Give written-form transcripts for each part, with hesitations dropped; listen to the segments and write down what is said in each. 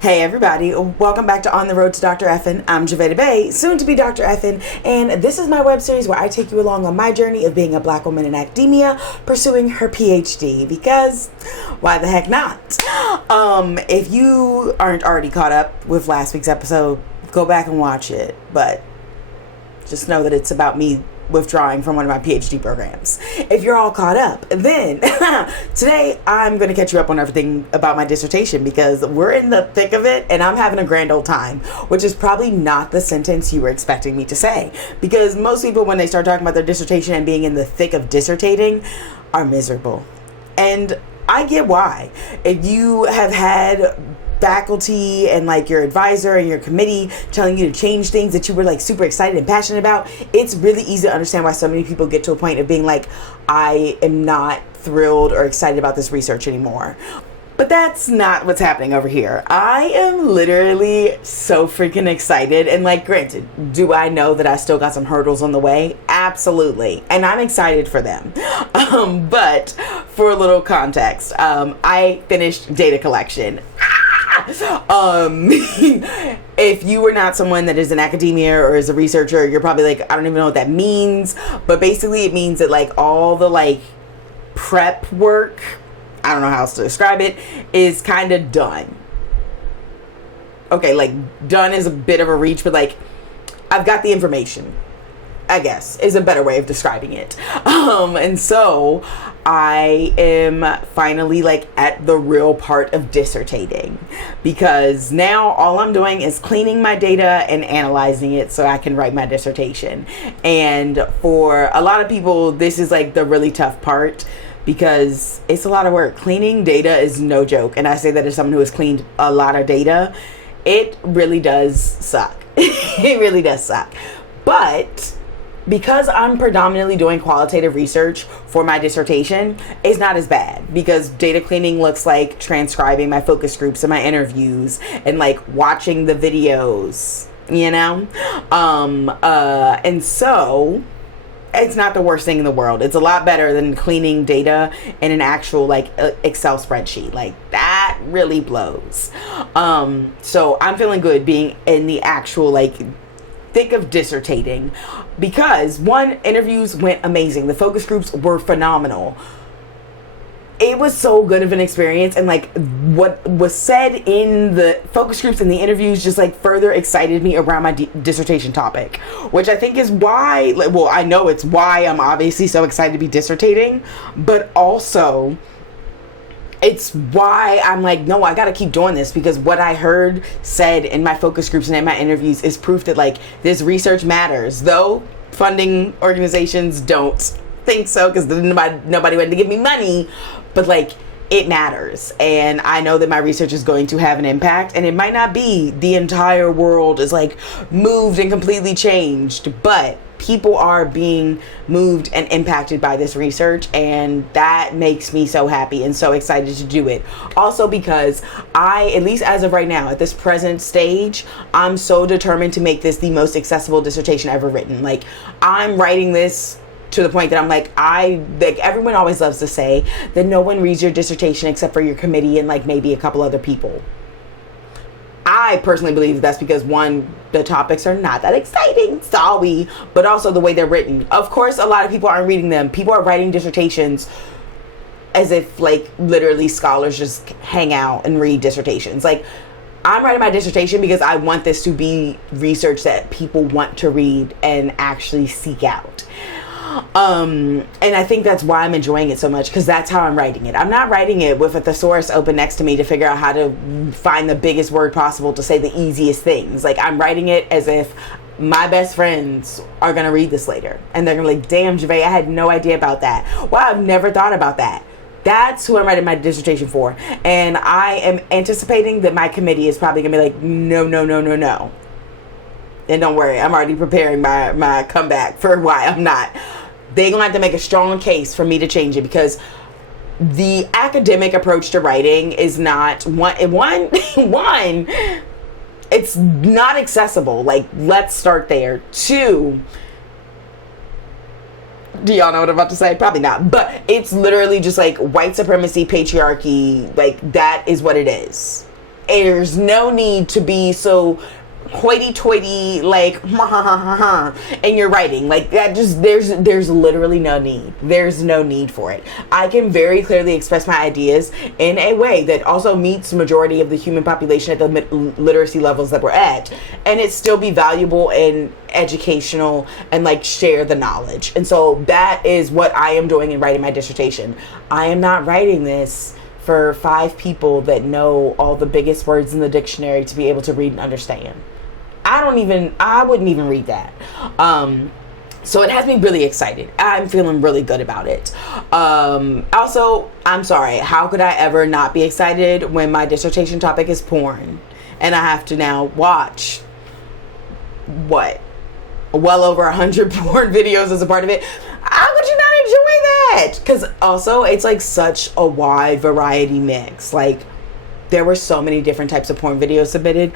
Hey everybody, welcome back to On the Road to Dr. Effin. I'm Javeda Bay, soon to be Dr. Effin, and this is my web series where I take you along on my journey of being a black woman in academia pursuing her PhD, because why the heck not? If you aren't already caught up with last week's episode, go back and watch it, but just know that it's about me withdrawing from one of my PhD programs. If you're all caught up, then today I'm going to catch you up on everything about my dissertation, because we're in the thick of it and I'm having a grand old time, which is probably not the sentence you were expecting me to say, because most people, when they start talking about their dissertation and being in the thick of dissertating, are miserable. And I get why. If you have had faculty and like your advisor and your committee telling you to change things that you were like super excited and passionate about, it's really easy to understand why so many people get to a point of being like, I am not thrilled or excited about this research anymore. But that's not what's happening over here. I am literally so freaking excited. And like, granted, do I know that I still got some hurdles on the way? Absolutely. And I'm excited for them. But for a little context, I finished data collection. If you are not someone that is in academia or is a researcher, you're probably like, I don't even know what that means. But basically it means that like all the like prep work, I don't know how else to describe it, is kind of done. Okay, like done is a bit of a reach, but like I've got the information, I guess, is a better way of describing it. And so I am finally like at the real part of dissertating, because now all I'm doing is cleaning my data and analyzing it so I can write my dissertation. And for a lot of people, this is like the really tough part, because it's a lot of work. Cleaning data is no joke. And I say that as someone who has cleaned a lot of data. It really does suck. It really does suck. But because I'm predominantly doing qualitative research for my dissertation, it's not as bad, because data cleaning looks like transcribing my focus groups and my interviews and like watching the videos, you know? And so it's not the worst thing in the world. It's a lot better than cleaning data in an actual like Excel spreadsheet. Like that really blows. So I'm feeling good being in the actual like thick of dissertating, because one, interviews went amazing. The focus groups were phenomenal. It was so good of an experience, and like what was said in the focus groups and the interviews just like further excited me around my dissertation topic, which I think is why, like, well, I know it's why I'm obviously so excited to be dissertating, but also it's why I'm like, no, I gotta keep doing this, because what I heard said in my focus groups and in my interviews is proof that like this research matters, though funding organizations don't think so, because nobody wanted to give me money, but like it matters. And I know that my research is going to have an impact, and it might not be the entire world is like moved and completely changed, but people are being moved and impacted by this research, and that makes me so happy and so excited to do it. Also because I, at least as of right now, at this present stage, I'm so determined to make this the most accessible dissertation ever written. Like, I'm writing this to the point that I'm like everyone always loves to say that no one reads your dissertation except for your committee and like maybe a couple other people. I personally believe that's because, one, the topics are not that exciting, sorry, but also the way they're written. Of course, a lot of people aren't reading them. People are writing dissertations as if like literally scholars just hang out and read dissertations. Like, I'm writing my dissertation because I want this to be research that people want to read and actually seek out. And I think that's why I'm enjoying it so much, because that's how I'm writing it. I'm not writing it with a thesaurus open next to me to figure out how to find the biggest word possible to say the easiest things. Like, I'm writing it as if my best friends are going to read this later, and they're going to be like, damn, Javay, I had no idea about that. Wow, I've never thought about that. That's who I'm writing my dissertation for. And I am anticipating that my committee is probably going to be like, no. And don't worry, I'm already preparing my comeback for why I'm not. They're going to have to make a strong case for me to change it, because the academic approach to writing is not one, it's not accessible. Like, let's start there. Two, Do y'all know what I'm about to say? Probably not. But it's literally just like white supremacy, patriarchy. Like, that is what it is. There's no need to be so hoity-toity, like, in your writing. Like, that just, there's literally no need. There's no need for it. I can very clearly express my ideas in a way that also meets the majority of the human population at the literacy levels that we're at, and it still be valuable and educational and, like, share the knowledge. And so that is what I am doing in writing my dissertation. I am not writing this for 5 people that know all the biggest words in the dictionary to be able to read and understand. I wouldn't even read that. So it has me really excited. I'm feeling really good about it. Also, I'm sorry, how could I ever not be excited when my dissertation topic is porn? And I have to now watch, well over 100 porn videos as a part of it. How could you not enjoy that? Because also, it's like such a wide variety mix. Like, there were so many different types of porn videos submitted.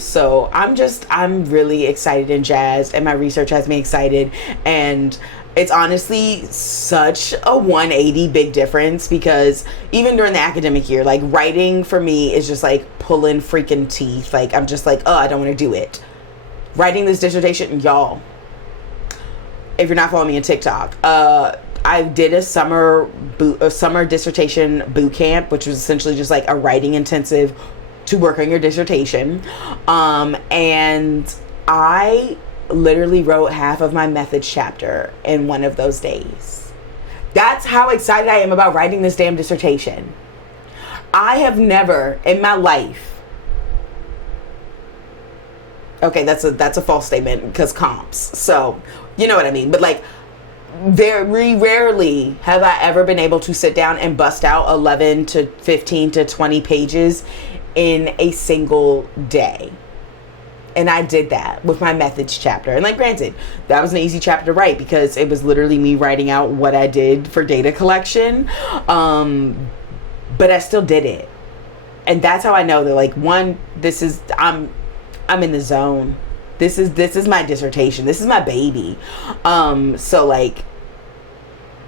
So I'm really excited and jazzed, and my research has me excited. And it's honestly such a 180 big difference, because even during the academic year, like, writing for me is just like pulling freaking teeth. Like, I'm just like, oh, I don't want to do it. Writing this dissertation, y'all, if you're not following me on TikTok, I did a summer dissertation boot camp, which was essentially just like a writing intensive to work on your dissertation. And I literally wrote half of my methods chapter in one of those days. That's how excited I am about writing this damn dissertation. I have never in my life, okay, that's a false statement because comps, so you know what I mean, but like, very rarely have I ever been able to sit down and bust out 11 to 15 to 20 pages in a single day. And I did that with my methods chapter. And, like, granted, that was an easy chapter to write because it was literally me writing out what I did for data collection. But I still did it. And that's how I know that, like, one, I'm in the zone. This is my dissertation. This is my baby. So, like,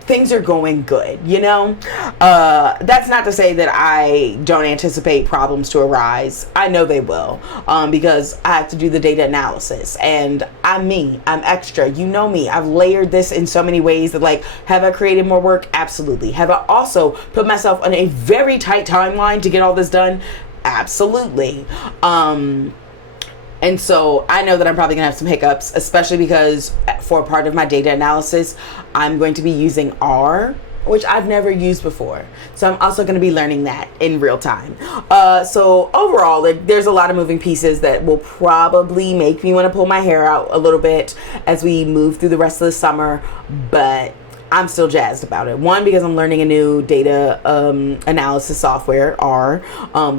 things are going good, you know? That's not to say that I don't anticipate problems to arise. I know they will, because I have to do the data analysis, and I'm extra. You know me. I've layered this in so many ways that, like, have I created more work? Absolutely. Have I also put myself on a very tight timeline to get all this done? Absolutely. And so I know that I'm probably going to have some hiccups, especially because for part of my data analysis, I'm going to be using R, which I've never used before. So I'm also going to be learning that in real time. So overall, there's a lot of moving pieces that will probably make me want to pull my hair out a little bit as we move through the rest of the summer. But I'm still jazzed about it. One, because I'm learning a new data analysis software, R,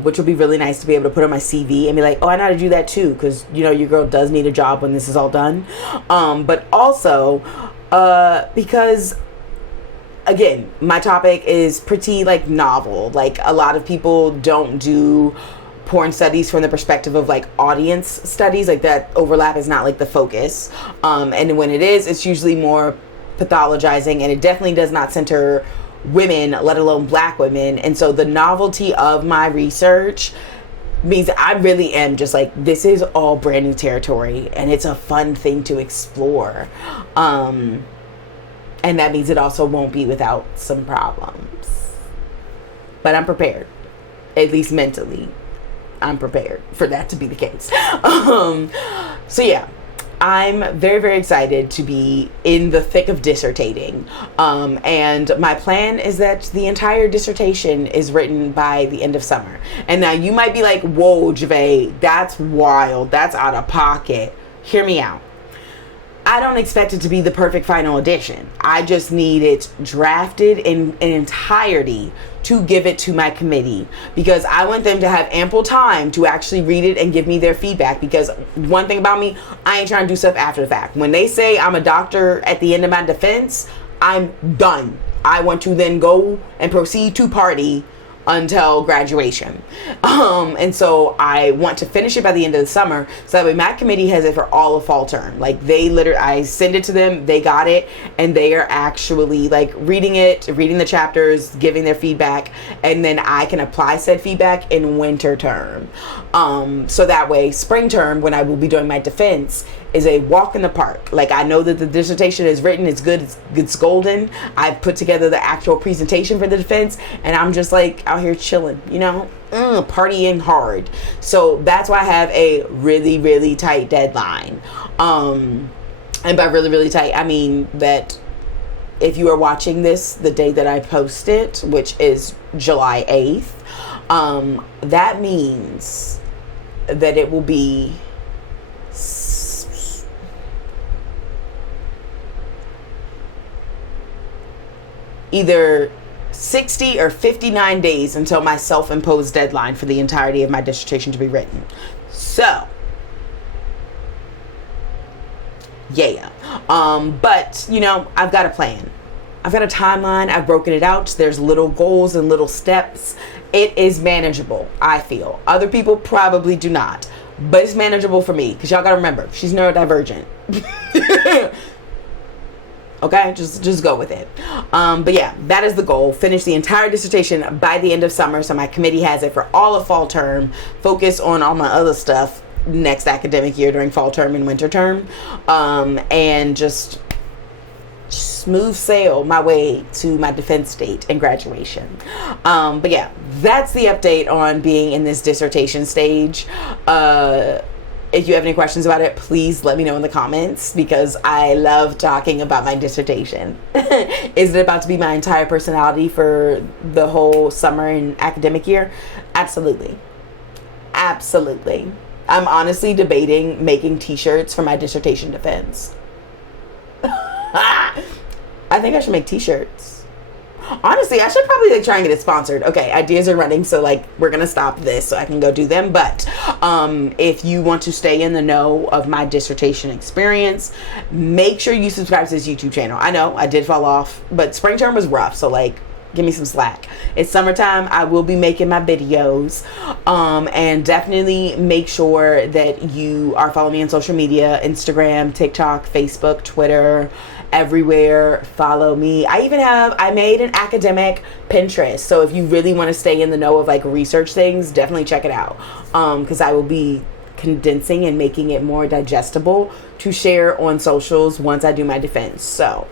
which will be really nice to be able to put on my CV and be like, oh, I know how to do that too, because, you know, your girl does need a job when this is all done. But also because, again, my topic is pretty, like, novel. Like, a lot of people don't do porn studies from the perspective of, like, audience studies. Like, that overlap is not, like, the focus. And when it is, it's usually more pathologizing, and it definitely does not center women, let alone Black women. And so the novelty of my research means I really am just like, this is all brand new territory, and it's a fun thing to explore. And that means it also won't be without some problems. But I'm prepared, at least mentally. I'm prepared for that to be the case. So yeah, I'm very, very excited to be in the thick of dissertating. And my plan is that the entire dissertation is written by the end of summer. And now you might be like, whoa, Jave, that's wild. That's out of pocket. Hear me out. I don't expect it to be the perfect final edition. I just need it drafted in entirety to give it to my committee, because I want them to have ample time to actually read it and give me their feedback. Because one thing about me, I ain't trying to do stuff after the fact. When they say I'm a doctor at the end of my defense, I'm done. I want to then go and proceed to party until graduation. And so I want to finish it by the end of the summer, so that way my committee has it for all of fall term. Like, they literally, I send it to them, they got it, and they are actually like reading the chapters, giving their feedback, and then I can apply said feedback in winter term. So that way spring term, when I will be doing my defense, is a walk in the park. Like, I know that the dissertation is written, it's good, it's golden. I've put together the actual presentation for the defense, and I'm just like out here chilling, partying hard. So that's why I have a really, really tight deadline. And by really, really tight, I mean that if you are watching this the day that I post it, which is July 8th, that means that it will be either 60 or 59 days until my self-imposed deadline for the entirety of my dissertation to be written. So, yeah. But, I've got a plan. I've got a timeline. I've broken it out. There's little goals and little steps. It is manageable, I feel. Other people probably do not. But it's manageable for me. Because y'all got to remember, she's neurodivergent. Okay, just go with it. But yeah, that is the goal. Finish the entire dissertation by the end of summer, so my committee has it for all of fall term. Focus on all my other stuff next academic year during fall term and winter term. And just smooth sail my way to my defense date and graduation. But yeah, that's the update on being in this dissertation stage. If you have any questions about it, please let me know in the comments, because I love talking about my dissertation. Is it about to be my entire personality for the whole summer and academic year? Absolutely. Absolutely. I'm honestly debating making t-shirts for my dissertation defense. I think I should make t-shirts. Honestly, I should probably try and get it sponsored. Okay, ideas are running, so we're gonna stop this so I can go do them. But if you want to stay in the know of my dissertation experience, make sure you subscribe to this YouTube channel. I know I did fall off, but spring term was rough, so give me some slack. It's summertime. I will be making my videos. And definitely make sure that you are following me on social media: Instagram, TikTok, Facebook, Twitter, everywhere. Follow me. I made an academic Pinterest. So if you really want to stay in the know of research things, definitely check it out. Because I will be condensing and making it more digestible to share on socials once I do my defense. So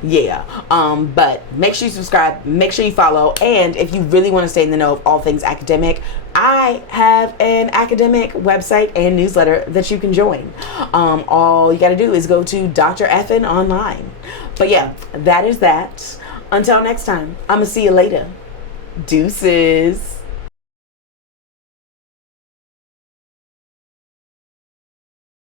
yeah, but make sure you subscribe, make sure you follow, and if you really want to stay in the know of all things academic, I have an academic website and newsletter that you can join. All you got to do is go to Dr. Effin online. But yeah, that is that. Until next time, I'm gonna see you later. Deuces.